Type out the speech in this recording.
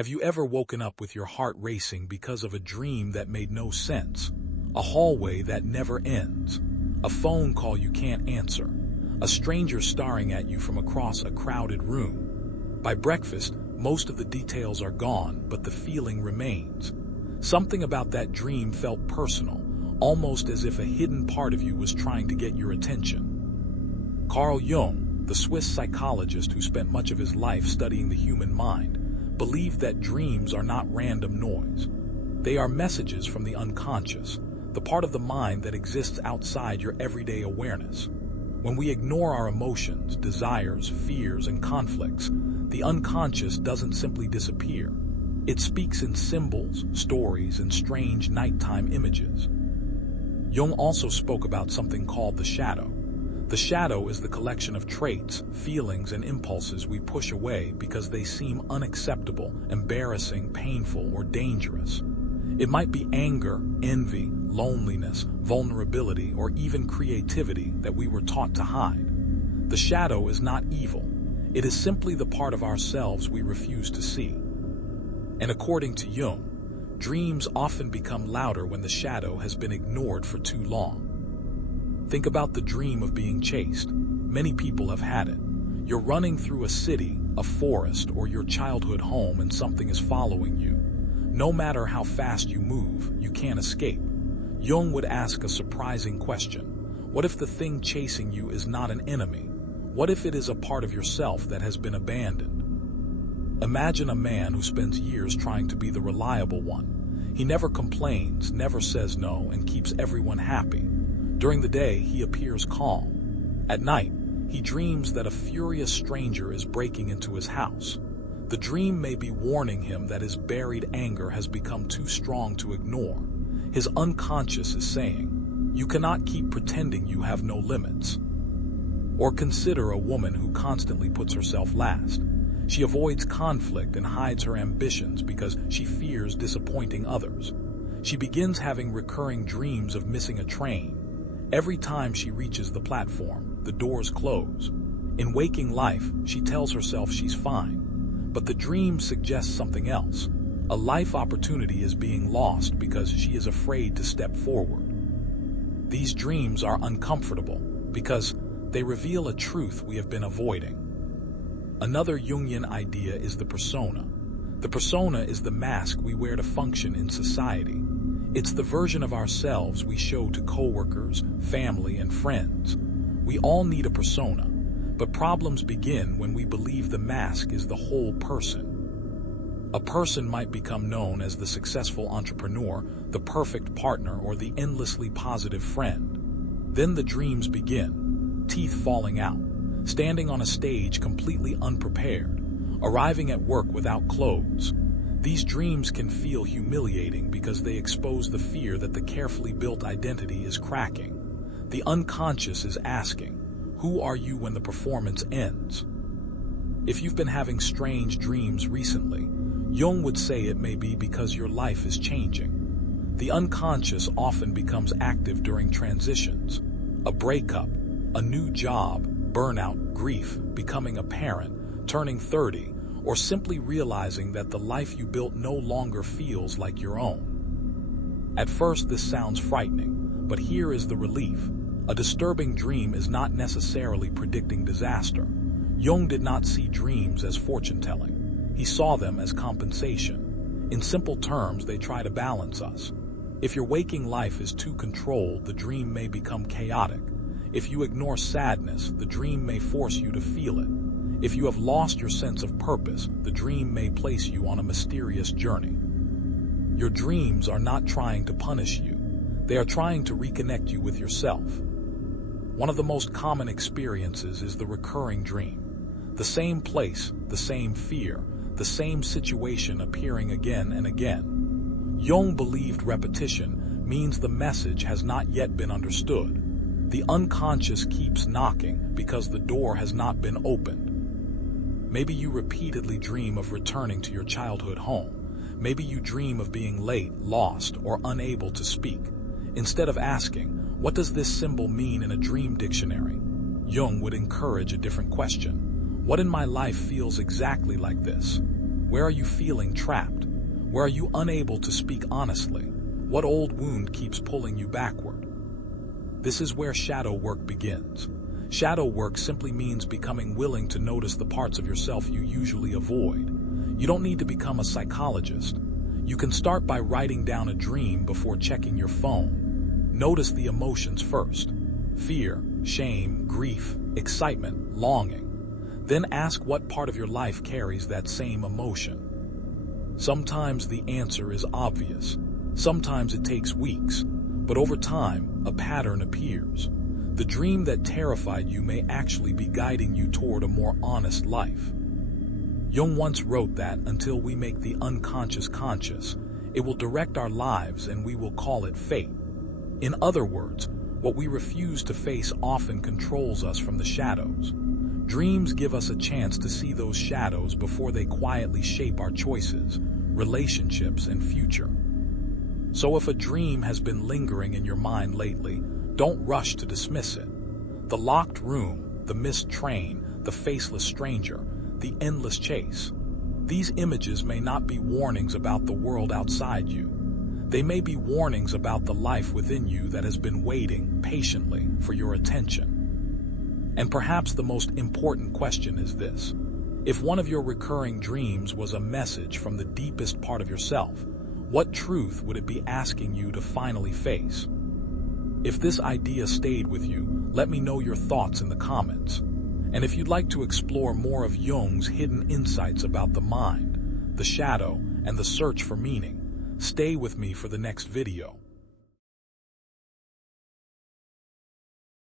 Have you ever woken up with your heart racing because of a dream that made no sense? A hallway that never ends? A phone call you can't answer? A stranger staring at you from across a crowded room? By breakfast, most of the details are gone, but the feeling remains. Something about that dream felt personal, almost as if a hidden part of you was trying to get your attention. Carl Jung, the Swiss psychologist who spent much of his life studying the human mind, believed that dreams are not random noise. They are messages from the unconscious, the part of the mind that exists outside your everyday awareness. When we ignore our emotions, desires, fears, and conflicts, the unconscious doesn't simply disappear. It speaks in symbols, stories, and strange nighttime images. Jung also spoke about something called the shadow. The shadow is the collection of traits, feelings, and impulses we push away because they seem unacceptable, embarrassing, painful, or dangerous. It might be anger, envy, loneliness, vulnerability, or even creativity that we were taught to hide. The shadow is not evil. It is simply the part of ourselves we refuse to see. And according to Jung, dreams often become louder when the shadow has been ignored for too long. Think about the dream of being chased. Many people have had it. You're running through a city, a forest, or your childhood home and something is following you. No matter how fast you move, you can't escape. Jung would ask a surprising question. What if the thing chasing you is not an enemy? What if it is a part of yourself that has been abandoned? Imagine a man who spends years trying to be the reliable one. He never complains, never says no, and keeps everyone happy. During the day, he appears calm. At night, he dreams that a furious stranger is breaking into his house. The dream may be warning him that his buried anger has become too strong to ignore. His unconscious is saying, "You cannot keep pretending you have no limits." Or consider a woman who constantly puts herself last. She avoids conflict and hides her ambitions because she fears disappointing others. She begins having recurring dreams of missing a train. Every time she reaches the platform, the doors close. In waking life, she tells herself she's fine. But the dream suggests something else. A life opportunity is being lost because she is afraid to step forward. These dreams are uncomfortable because they reveal a truth we have been avoiding. Another Jungian idea is the persona. The persona is the mask we wear to function in society. It's the version of ourselves we show to coworkers, family, and friends. We all need a persona, but problems begin when we believe the mask is the whole person. A person might become known as the successful entrepreneur, the perfect partner, or the endlessly positive friend. Then the dreams begin, teeth falling out, standing on a stage completely unprepared, arriving at work without clothes. These dreams can feel humiliating because they expose the fear that the carefully built identity is cracking. The unconscious is asking, who are you when the performance ends? If you've been having strange dreams recently, Jung would say it may be because your life is changing. The unconscious often becomes active during transitions. A breakup, a new job, burnout, grief, becoming a parent, turning 30, or simply realizing that the life you built no longer feels like your own. At first, this sounds frightening, but here is the relief. A disturbing dream is not necessarily predicting disaster. Jung did not see dreams as fortune-telling. He saw them as compensation. In simple terms, they try to balance us. If your waking life is too controlled, the dream may become chaotic. If you ignore sadness, the dream may force you to feel it. If you have lost your sense of purpose, the dream may place you on a mysterious journey. Your dreams are not trying to punish you. They are trying to reconnect you with yourself. One of the most common experiences is the recurring dream. The same place, the same fear, the same situation appearing again and again. Jung believed repetition means the message has not yet been understood. The unconscious keeps knocking because the door has not been opened. Maybe you repeatedly dream of returning to your childhood home. Maybe you dream of being late, lost, or unable to speak. Instead of asking, what does this symbol mean in a dream dictionary? Jung would encourage a different question. What in my life feels exactly like this? Where are you feeling trapped? Where are you unable to speak honestly? What old wound keeps pulling you backward? This is where shadow work begins. Shadow work simply means becoming willing to notice the parts of yourself you usually avoid. You don't need to become a psychologist. You can start by writing down a dream before checking your phone. Notice the emotions first: fear, shame, grief, excitement, longing. Then ask what part of your life carries that same emotion. Sometimes the answer is obvious. Sometimes it takes weeks. But over time, a pattern appears. The dream that terrified you may actually be guiding you toward a more honest life. Jung once wrote that until we make the unconscious conscious, it will direct our lives and we will call it fate. In other words, what we refuse to face often controls us from the shadows. Dreams give us a chance to see those shadows before they quietly shape our choices, relationships, and future. So if a dream has been lingering in your mind lately, don't rush to dismiss it. The locked room, the missed train, the faceless stranger, the endless chase. These images may not be warnings about the world outside you. They may be warnings about the life within you that has been waiting patiently for your attention. And perhaps the most important question is this: if one of your recurring dreams was a message from the deepest part of yourself, what truth would it be asking you to finally face? If this idea stayed with you, let me know your thoughts in the comments. And if you'd like to explore more of Jung's hidden insights about the mind, the shadow, and the search for meaning, stay with me for the next video.